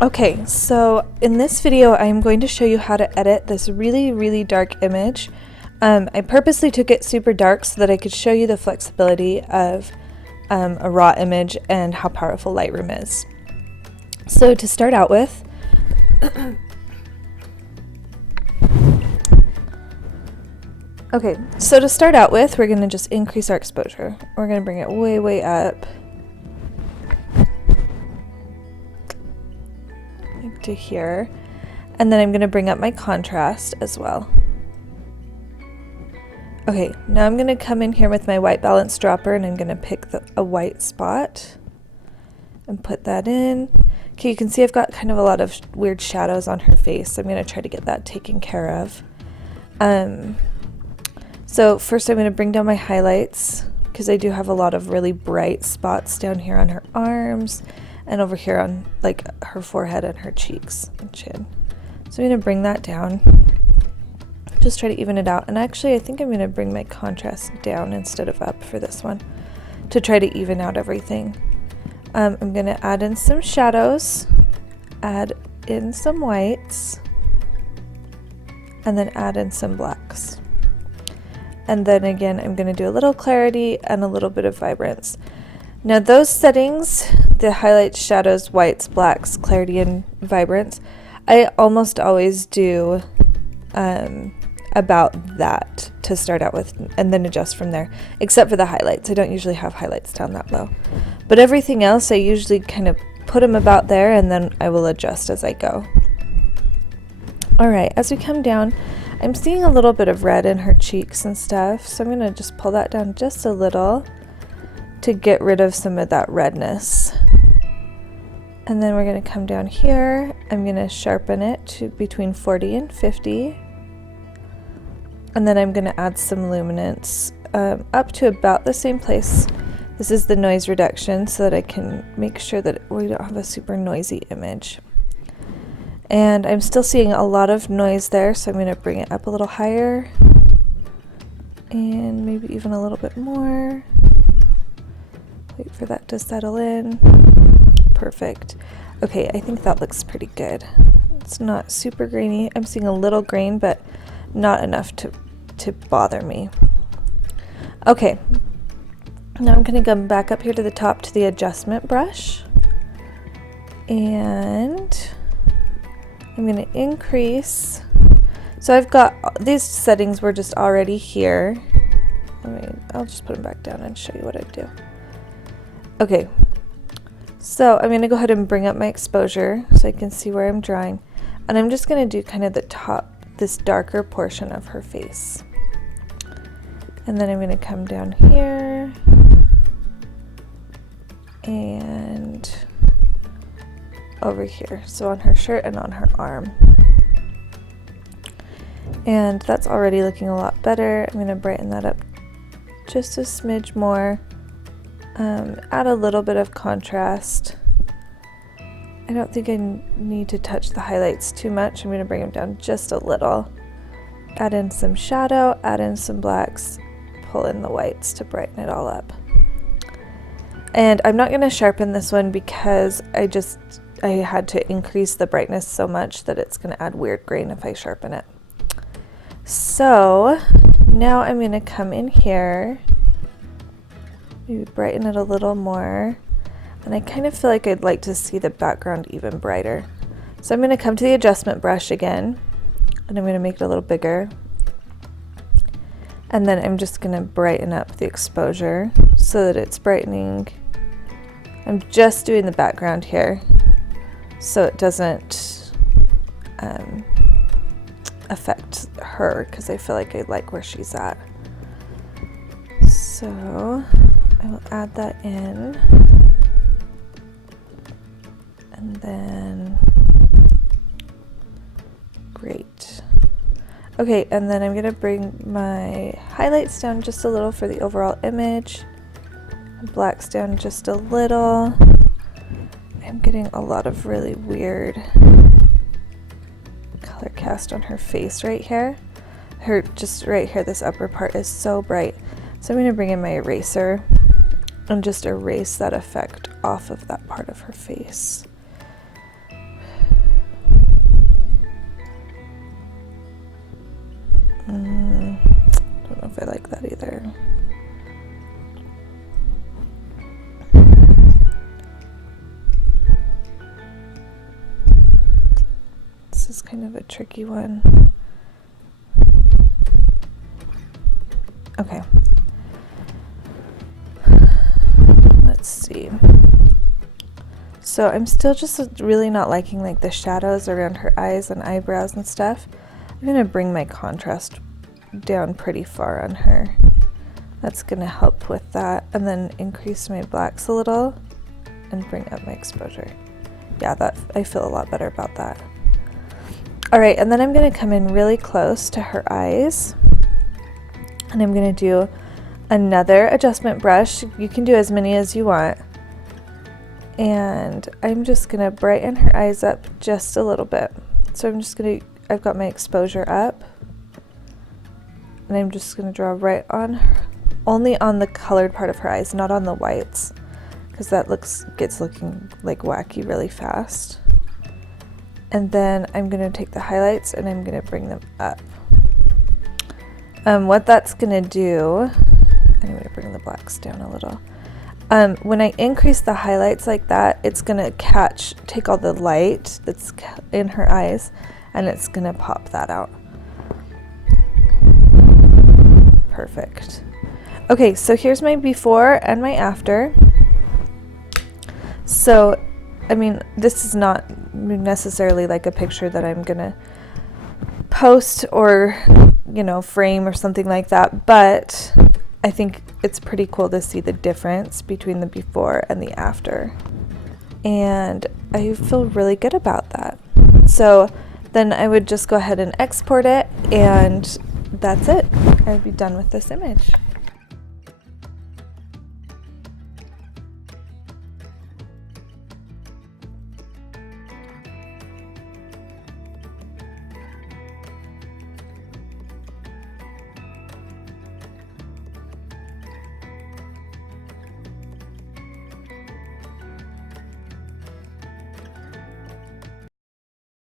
Okay, so in this video, I'm going to show you how to edit this really, really dark image. I purposely took it super dark so that I could show you the flexibility of a raw image and how powerful Lightroom is. So to start out with, we're going to just increase our exposure. We're going to bring it way, way up. To here, and then I'm going to bring up my contrast as well. Okay, now I'm going to come in here with my white balance dropper and I'm going to pick a white spot and put that in. Okay, you can see I've got kind of a lot of weird shadows on her face, so I'm going to try to get that taken care of. So first I'm going to bring down my highlights because I do have a lot of really bright spots down here on her arms and over here on like her forehead and her cheeks and chin. So I'm going to bring that down, just try to even it out. And actually I think I'm going to bring my contrast down instead of up for this one to try to even out everything. I'm going to add in some shadows, add in some whites, and then add in some blacks. And then again I'm going to do a little clarity and a little bit of vibrance. Now those settings, the highlights, shadows, whites, blacks, clarity, and vibrance, I almost always do about that to start out with and then adjust from there, except for the highlights. I don't usually have highlights down that low. But everything else I usually kind of put them about there and then I will adjust as I go. Alright, as we come down, I'm seeing a little bit of red in her cheeks and stuff, so I'm going to just pull that down just a little to get rid of some of that redness. And then we're going to come down here. I'm going to sharpen it to between 40 and 50. And then I'm going to add some luminance up to about the same place. This is the noise reduction so that I can make sure that we don't have a super noisy image. And I'm still seeing a lot of noise there, so I'm going to bring it up a little higher and maybe even a little bit more. Wait for that to settle in. Perfect. Okay, I think that looks pretty good. It's not super grainy. I'm seeing a little grain, but not enough to bother me. Okay, now I'm going to come back up here to the top to the adjustment brush. And I'm going to increase. So I've got these settings were just already here. I'll just put them back down and show you what I do. Okay, so I'm going to go ahead and bring up my exposure so I can see where I'm drawing. And I'm just going to do kind of the top, this darker portion of her face. And then I'm going to come down here and over here. So on her shirt and on her arm. And that's already looking a lot better. I'm going to brighten that up just a smidge more. Add a little bit of contrast. I don't think I need to touch the highlights too much. I'm going to bring them down just a little. Add in some shadow, add in some blacks, pull in the whites to brighten it all up. And I'm not going to sharpen this one because I had to increase the brightness so much that it's going to add weird grain if I sharpen it. So now I'm going to come in here, maybe brighten it a little more, and I kind of feel like I'd like to see the background even brighter. So I'm going to come to the adjustment brush again, and I'm going to make it a little bigger. And then I'm just going to brighten up the exposure so that it's brightening. I'm just doing the background here so it doesn't affect her because I feel like I like where she's at. So I will add that in, and then great. Okay, and then I'm going to bring my highlights down just a little for the overall image, blacks down just a little. I'm getting a lot of really weird color cast on her face right here. Just right here, this upper part is so bright. So I'm going to bring in my eraser and just erase that effect off of that part of her face. Don't know if I like that either. This is kind of a tricky one. Okay. Let's see. So I'm still just really not liking like the shadows around her eyes and eyebrows and stuff. I'm gonna bring my contrast down pretty far on her. That's gonna help with that. And then increase my blacks a little and bring up my exposure. Yeah, I feel a lot better about that. All right, and then I'm gonna come in really close to her eyes, and I'm gonna do another adjustment brush. You can do as many as you want. And I'm just gonna brighten her eyes up just a little bit. So I've got my exposure up, and I'm just gonna draw right on her, only on the colored part of her eyes, not on the whites, because that gets looking like wacky really fast. And then I'm gonna take the highlights and I'm gonna bring them up. What that's gonna do, I'm gonna bring the blacks down a little. When I increase the highlights like that, it's gonna take all the light that's in her eyes, and it's gonna pop that out. Perfect. Okay, so here's my before and my after. So, I mean, this is not necessarily like a picture that I'm gonna post or, frame or something like that, but I think it's pretty cool to see the difference between the before and the after. And I feel really good about that. So then I would just go ahead and export it, and that's it. I'd be done with this image.